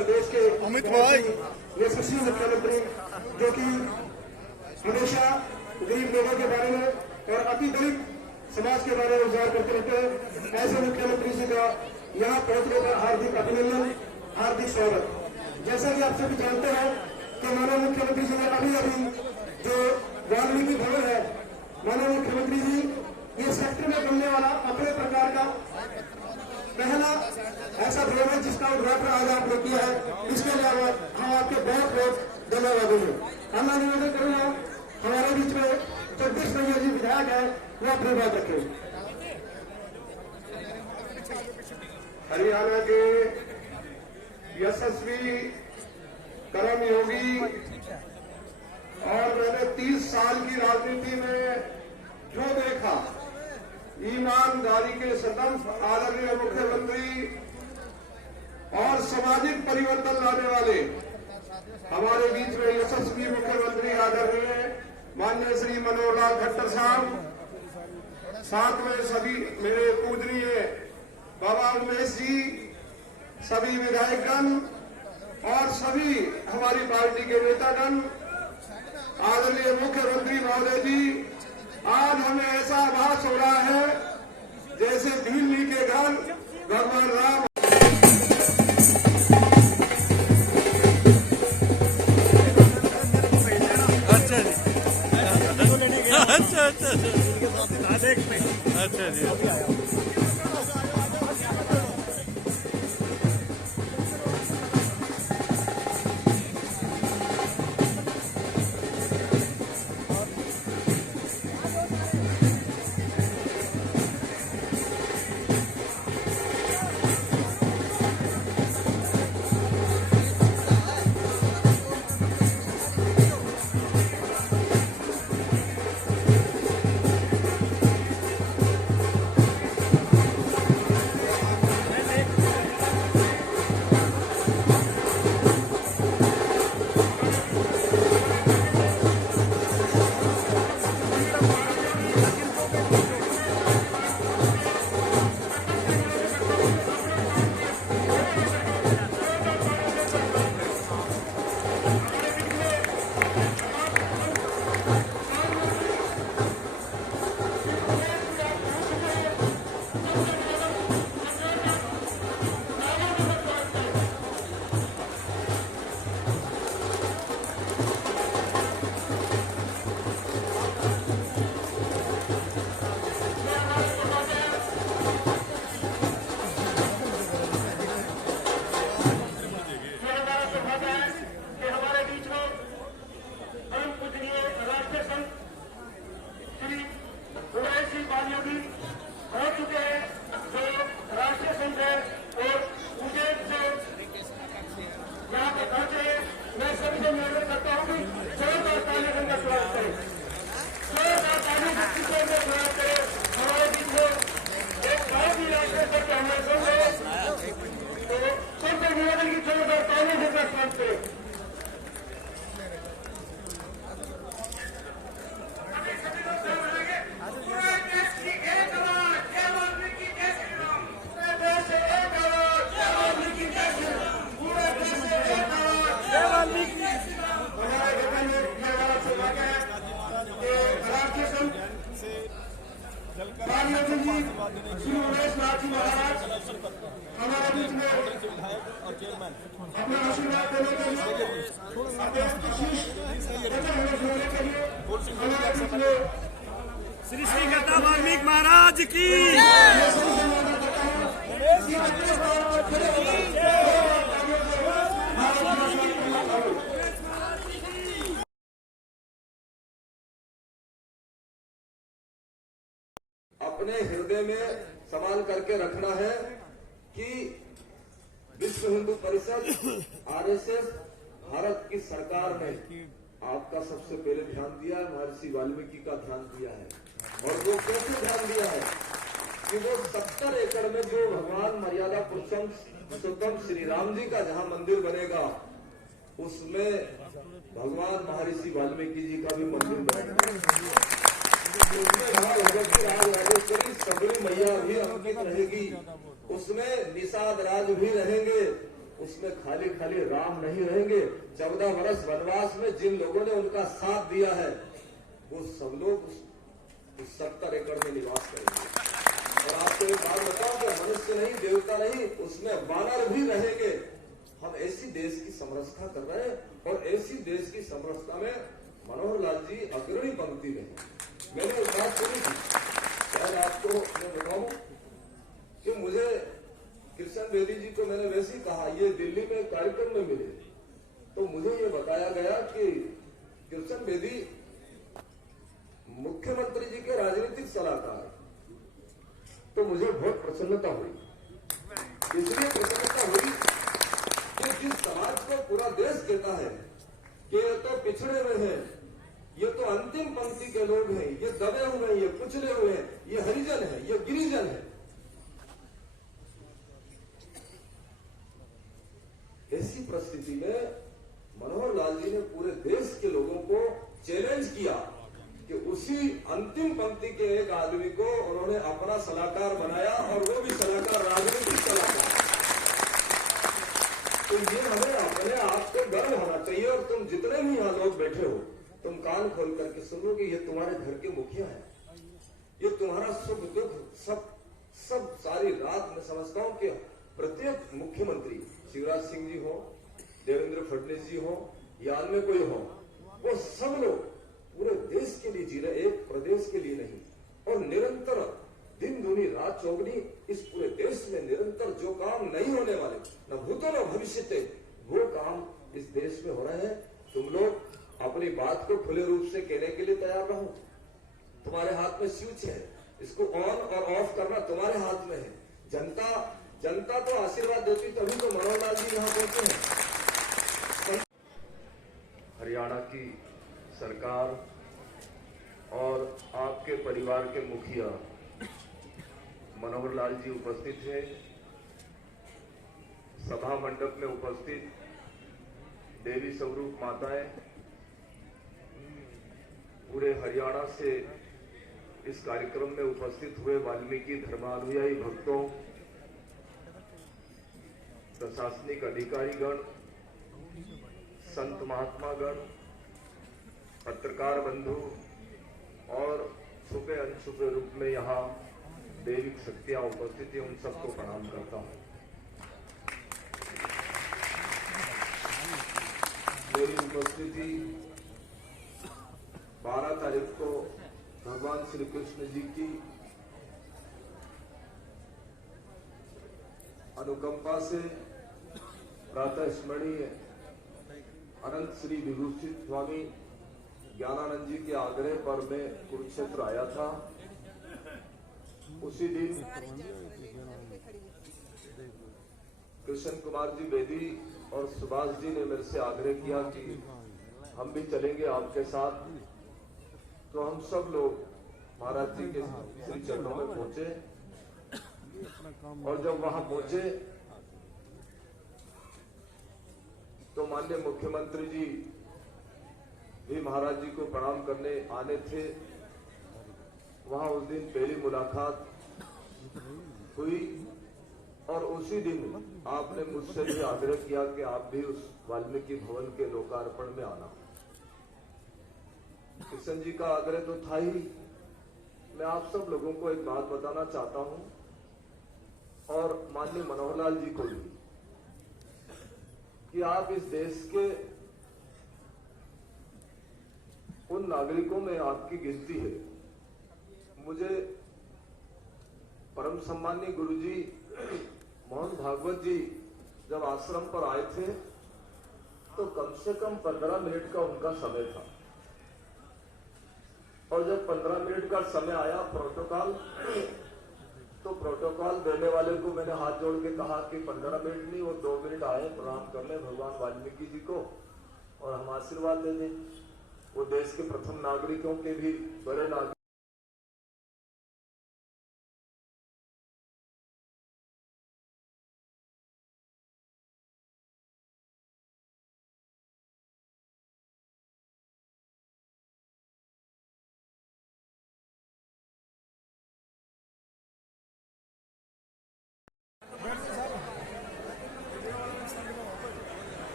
प्रदेश के अमित भाई यशस्वी मुख्यमंत्री जो कि हमेशा गरीब लोगों के बारे में और अति गरीब समाज के बारे में विचार करते रहते हैं, ऐसे मुख्यमंत्री जी का यहाँ पहुंचने का हार्दिक अभिनंदन, हार्दिक स्वागत। जैसा कि आप सभी जानते हैं कि माननीय मुख्यमंत्री जी ने अभी जो वाल्मीकि भवन है, माननीय मुख्यमंत्री जी ये सेक्टर में बनने वाला अपने प्रकार का पहला ऐसा भवन है जिसका उद्घाटन आज आपने किया है। इसके अलावा हम आपके बहुत बहुत धन्यवाद हैं। हम निवेदन करूंगा हमारे बीच में जगदीश भैया जी विधायक है, वो अपनी बात रखें। हरियाणा के यशस्वी कर्मयोगी और मैंने 30 साल की राजनीति में जो देखा, ईमानदारी के स्वतंत्र आदरणीय मुख्यमंत्री और सामाजिक परिवर्तन लाने वाले हमारे बीच में यशस्वी मुख्यमंत्री आदरणीय माननीय श्री मनोहर लाल खट्टर साहब, साथ में सभी मेरे पूजनीय बाबा उमेश जी, सभी विधायकगण और सभी हमारी पार्टी के नेतागण, आदरणीय मुख्यमंत्री महोदय जी, आज हमें ऐसा आभास हो रहा है जैसे दिल्ली के घर भगवान राम अच्छा जी। श्री उमेश नाथ जी महाराज हमारे बीच में अपना आशीर्वाद देने के लिए, हमारे बीच में श्री श्री गदा वाल्मीकि महाराज की अपने हृदय में सवाल करके रखना है कि विश्व हिंदू परिषद आरएसएस भारत की सरकार ने आपका सबसे पहले ध्यान दिया है, महर्षि वाल्मीकि का ध्यान दिया है। और वो कैसे ध्यान दिया है कि वो 70 एकड़ में जो भगवान मर्यादा पुरुषोत्तम श्री राम जी का जहां मंदिर बनेगा, उसमें भगवान महर्षि वाल्मीकि जी का भी मंदिर बनेगा। उसमें भगवती राज राजेश्वरी सबरी मैया भी अंकित रहेगी, उसमें निषाद राज भी रहेंगे उसमें खाली खाली राम नहीं रहेंगे। 14 वर्ष वनवास में जिन लोगों ने उनका साथ दिया है वो सब लोग उस 70 एकड़ में निवास करेंगे। और आपको एक बात बताओ कि मनुष्य नहीं, देवता नहीं, उसमें वानर भी रहेंगे। हम ऐसी देश की समरसता कर रहे हैं और ऐसी देश की समरसता में मनोहर लाल जी अग्रणी पंक्ति में हैं। मैंने एक बात सुनी थी, शायद आपको मैं बताऊं कि मुझे कृष्ण बेदी जी को मैंने वैसे ही कहा, ये दिल्ली में कार्यक्रम में मिले तो मुझे ये बताया गया कि कृष्ण बेदी मुख्यमंत्री जी के राजनीतिक सलाहकार, तो मुझे बहुत प्रसन्नता हुई। इसलिए प्रसन्नता हुई कि जिस समाज को पूरा देश कहता है कि ये तो पिछड़े हुए हैं, ये तो अंतिम पंक्ति के लोग हैं, ये दबे हुए हैं, ये कुचले हुए हैं, ये हरिजन है, ये गिरिजन है, ऐसी परिस्थिति में मनोहर लाल जी ने पूरे देश के लोगों को चैलेंज किया कि उसी अंतिम पंक्ति के एक आदमी को उन्होंने अपना सलाहकार बनाया और वो भी सलाहकार राजनीतिक सलाहकार। तो ये हमें अपने आप को गर्व होना चाहिए। और तुम जितने भी यहाँ लोग बैठे हो, तुम कान खोल करके सुनो कि ये तुम्हारे घर के मुखिया है, ये तुम्हारा सुख दुख सब सारी रात में समझता हूं कि प्रत्येक मुख्यमंत्री, शिवराज सिंह जी हो, देवेंद्र फडणवीस जी हो या अन्य कोई हो, वो सब लोग पूरे देश के लिए जी रहे, एक प्रदेश के लिए नहीं। और निरंतर दिन दूनी रात चौगनी इस पूरे देश में निरंतर जो काम नहीं होने वाले, न भूतो न भविष्य, वो काम इस देश में हो रहे हैं। तुम लोग अपनी बात को खुले रूप से कहने के लिए तैयार रहो। तुम्हारे हाथ में स्विच है, इसको ऑन और ऑफ करना तुम्हारे हाथ में है। जनता तो आशीर्वाद देती, तभी तो मनोहर लाल जी यहाँ पहुंचे हैं। हरियाणा की सरकार और आपके परिवार के मुखिया मनोहर लाल जी उपस्थित हैं। सभा मंडप में उपस्थित देवी स्वरूप माताएं, पूरे हरियाणा से इस कार्यक्रम में उपस्थित हुए वाल्मीकि धर्मानुयायी भक्तों, प्रशासनिक अधिकारीगण, संत महात्मागण, पत्रकार बंधु और छुपे अनछुपे रूप में यहाँ दैविक शक्तियां उपस्थित है, उन सबको प्रणाम करता हूँ। मेरी उपस्थिति 12 तारीख को भगवान श्री कृष्ण जी की अनुकंपा से प्रातः स्मरणीय अनंत श्री विभूषित स्वामी ज्ञानानंद जी के आग्रह पर मैं कुरुक्षेत्र आया था। उसी दिन कृष्ण कुमार जी बेदी और सुभाष जी ने मेरे से आग्रह किया कि हम भी चलेंगे आपके साथ। तो हम सब लोग महाराज जी के श्री चरणों में पहुंचे और जब वहां पहुंचे तो माननीय मुख्यमंत्री जी भी महाराज जी को प्रणाम करने आने थे। वहां उस दिन पहली मुलाकात हुई और उसी दिन आपने मुझसे भी आग्रह किया कि आप भी उस वाल्मीकि भवन के लोकार्पण में आना। कृष्ण जी का आग्रह तो था ही। मैं आप सब लोगों को एक बात बताना चाहता हूं और माननीय मनोहर लाल जी को भी कि आप इस देश के उन नागरिकों में आपकी गिनती है। मुझे परम सम्मानीय गुरुजी मोहन भागवत जी जब आश्रम पर आए थे तो कम से कम 15 मिनट का उनका समय था और जब 15 मिनट का समय आया प्रोटोकॉल, तो प्रोटोकॉल देने वाले को मैंने हाथ जोड़ के कहा कि 15 मिनट नहीं, वो 2 मिनट आए, प्रणाम कर ले भगवान वाल्मीकि जी को और हम आशीर्वाद दे दें। वो देश के प्रथम नागरिकों के भी बड़े नागरिक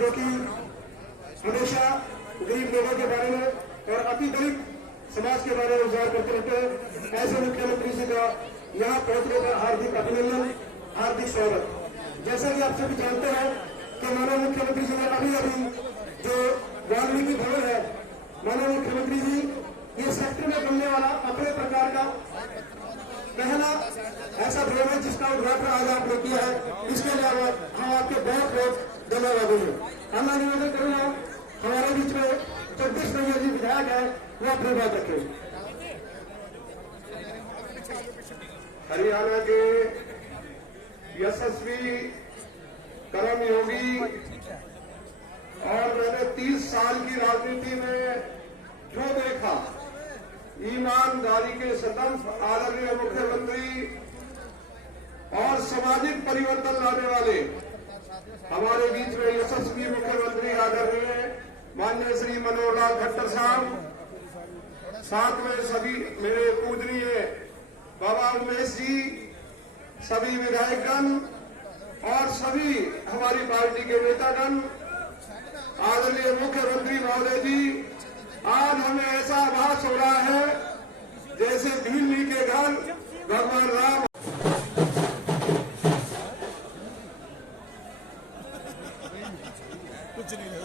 जो कि हमेशा गरीब लोगों के बारे में और अति गरीब समाज के बारे में उजागर करते रहते हैं, ऐसे मुख्यमंत्री जी का यहाँ पहुंचने का हार्दिक अभिनंदन, हार्दिक स्वागत। जैसा कि आप सभी जानते हैं कि माननीय मुख्यमंत्री जी ने अभी जो वाल्मीकि भवन है, माननीय मुख्यमंत्री जी ये सेक्टर में बनने वाला अपने प्रकार का पहला ऐसा भवन है जिसका उद्घाटन आज आपने किया है। इसके लिए हम आपके बहुत बहुत धन्यवाद हैं। हम निवेदन करूंगा हमारे बीच में जगदीश भैया जी विधायक है, वो अपनी बात रखें। हरियाणा के यशस्वी कर्मयोगी और मैंने 30 साल की राजनीति में जो देखा, ईमानदारी के स्वतंत्र आदरणीय मुख्यमंत्री और सामाजिक परिवर्तन लाने वाले हमारे बीच में यशस्वी मुख्यमंत्री आदरणीय माननीय श्री मनोहर लाल खट्टर साहब, साथ में सभी मेरे पूजनीय बाबा उमेश जी, सभी विधायकगण और सभी हमारी पार्टी के नेतागण, आदरणीय मुख्यमंत्री महोदय जी, आज हमें ऐसा आभास हो रहा है जैसे दिल्ली के घर भगवान राम कुछ नहीं है।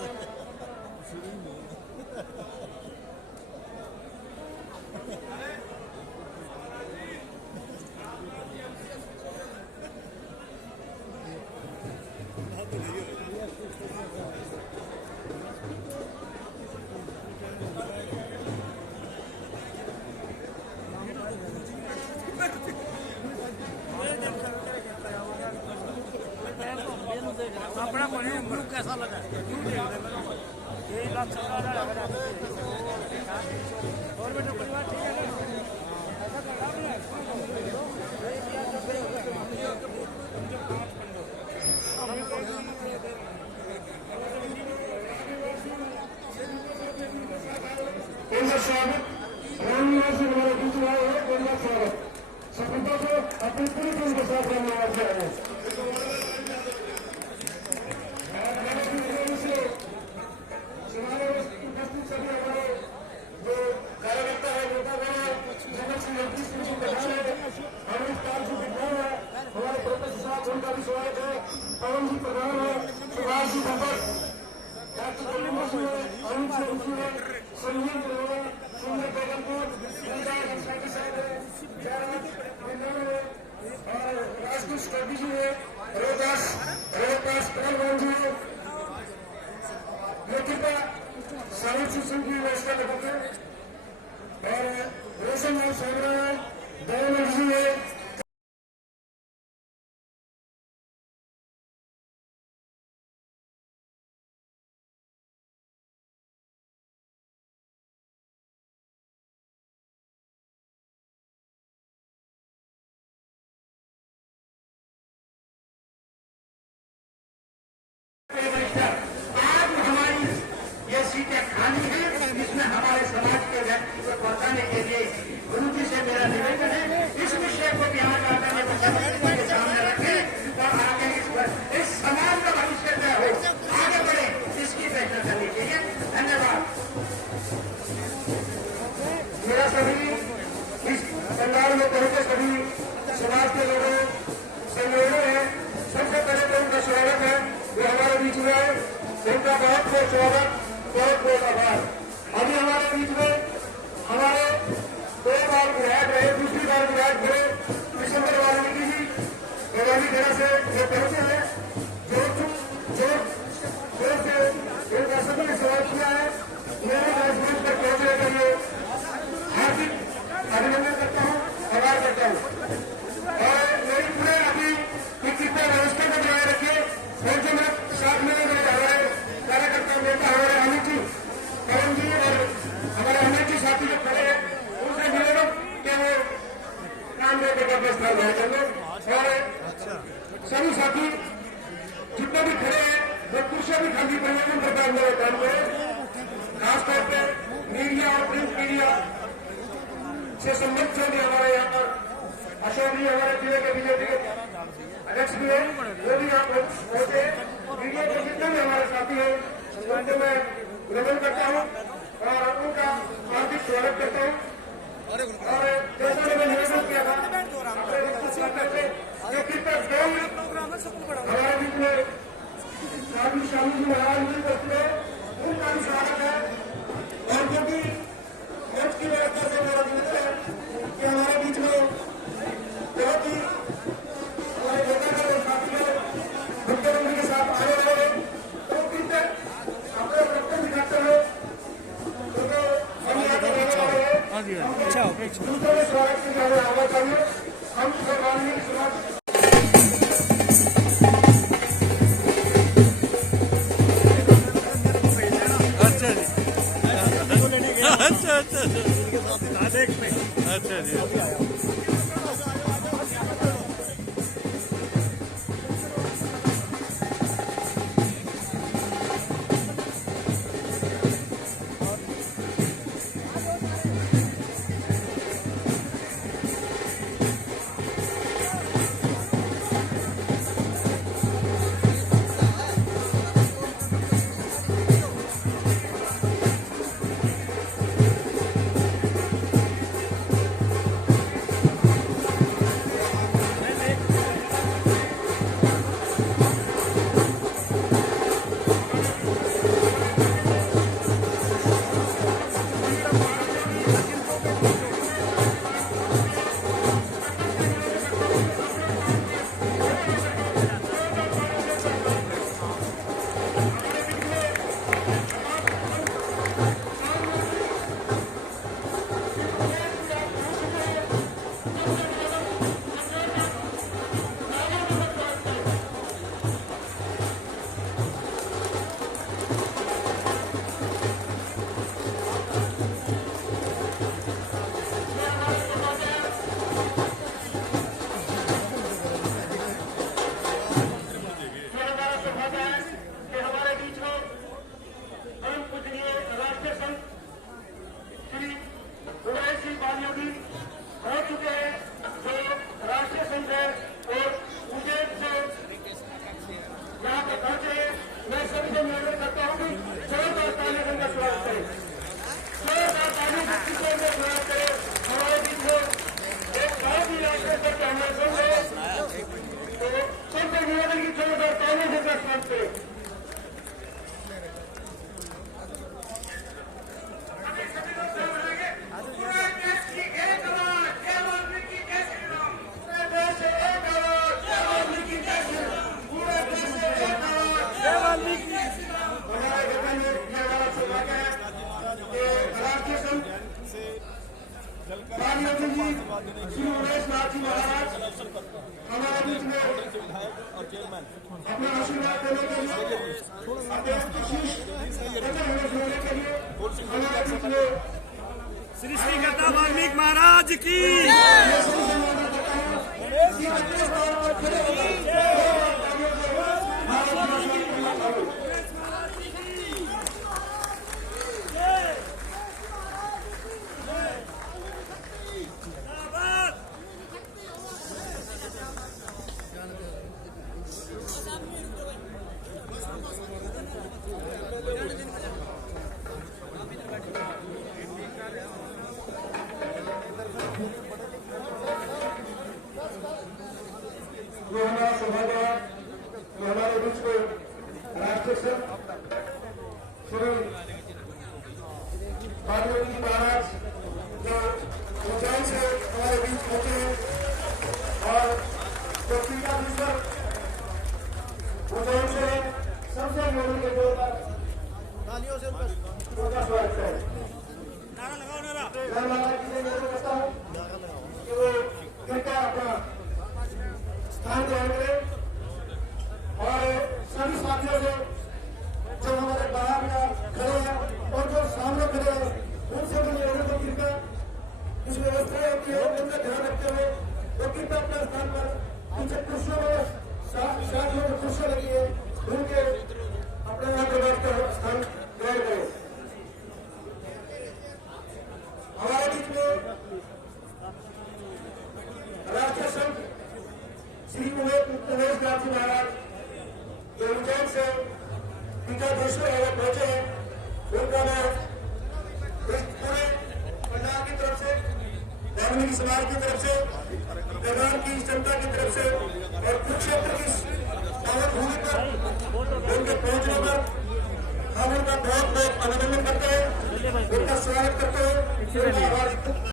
अपना ग्रुप कैसा लगा? यही बात और बेटा परिवार ठीक है ना? स्वागत रामनिवासी हमारे बीच में आए हैं, बहुत स्वागत। सफलता को अपनी पूरी टीम के साथ धन्यवाद दे रहे हैं। हमारे प्रोफेसर साहब उनका भी स्वागत है, पवन जी प्रधान है, सुभाष जी भगत, डॉक्टर गोविंद सिंह है, अरुण सिंह है, संजीव है, सुंदर बेगमपुर, और राजकुश कवि जी है, रोहतास कमलवान जी है, कृपा सावित्री सिंह की व्यवस्था करते हैं और रोशन लाल सोगरा है, दयानंद जी है। आज हमारी ये सीटें खाली हैं, इसमें हमारे समाज के व्यक्ति को पहुंचाने के लिए गुरु जी से मेरा निवेदन है, इस विषय को भी आज आगे मुख्यमंत्री के सामने रखें और आगे इस समाज का भविष्य तय हो, आगे बढ़े, इसकी पहचान करनी चाहिए। धन्यवाद। मेरा सभी इस पंडाल में पहुंचे सभी समाज के लोगों संयोजन है, सबसे पहले तो उनका स्वागत है, वो हमारे बीच में आए, उनका बहुत बहुत स्वागत, बहुत बहुत आभार। अभी हमारे बीच में हमारे 2 बार विधायक रहे, दूसरी बार विधायक बने दिसंबर वाल्मीकि जी बरौनी जिला से ये पहुंचे हैं, जोर से उनका सभी ने सवाल किया है। मेरे राजभवन पर पहुंचने के लिए हार्दिक अभिनंदन करता हूँ, आभार करता हूँ और मेरी पूरे अभी कृपया व्यवस्था को बनाए रखिए और जो मेरे साथ में हमारे कार्यकर्ता नेता हमारे अमित जी करण जी और हमारे अमित जी साथी जो खड़े हैं उनसे निवेदन कि वो काम लेकर अपना स्थान ग्रहण कर लो और सभी साथी जितने भी खड़े हैं वो कुर्सियां भी खाली पड़ी हैं, उन प्रकार में काम करें। खासतौर पर मीडिया और प्रिंट मीडिया से संबंधित जो भी हमारे यहाँ पर अशोक जी हमारे जिले के बीजेपी के अध्यक्ष भी है, वो भी यहाँ पहुंचे। मीडिया के जितने भी हमारे साथी हैं उनको मैं नमन करता हूँ और उनका हार्दिक स्वागत करता हूँ। और जैसा मैंने निवेदन किया था हमारे बीच में स्वामी स्वामी जी महाराज जी बचने उनका भी स्वागत है। और क्योंकि मंच की व्यवस्था से मेरा निवेदन है कि हमारे बीच में बहुत ही हमारे नेता के साथी है मुख्यमंत्री के साथ आने वाले हैं तो कृपया अपने वक्तव्य दिखाते हैं क्योंकि हम यहाँ पर रहने वाले हैं। दूसरे में स्वागत के लिए आवाज चाहिए हम सर्वांगीण समाज अच्छा जी अपना आशीर्वाद देने के लिए श्री श्री गदा वाल्मीकि महाराज की जो हमारा सौभाग्य है जो हमारे बीच में राष्ट्रीय श्री वाल्मीकि महाराज जो ऊंचाई से हमारे बीच पहुंचे हैं और जो टीका दूसर ऊंचाई से सबसे मिलने के जोरदार तालियों से उनका स्वागत है। मैं महाराज जी से निवेदन करता हूँ कि वो कृपया अपना स्थान ग्रहण करें और सभी साथियों से जो हमारे बाहर या खड़े हैं और जो सामने खड़े हैं उनसे भी निवेदन को कृपया इस व्यवस्था की है उनका ध्यान रखते हुए वो कृपया अपने स्थान पर पीछे कुर्सियों में साथियों में कुर्सियां लगी है उनके अपने यहाँ पर बैठकर स्थान ग्रहण करें। हमारे बीच में राष्ट्रीय संघ श्री उमेश गांधी महाराज जो इंदौर से टीकाधेश्वर नगर पहुंचे हैं, उनका मैं इस पूरे पंडाल की तरफ से, वाल्मीकि समाज की तरफ से, प्रधान की जनता की तरफ से और कुरुक्षेत्र की पावन भूमि पर उनके पहुंचने पर हम उनका बहुत बहुत अभिनंदन करते हैं, उनका स्वागत करते हैं।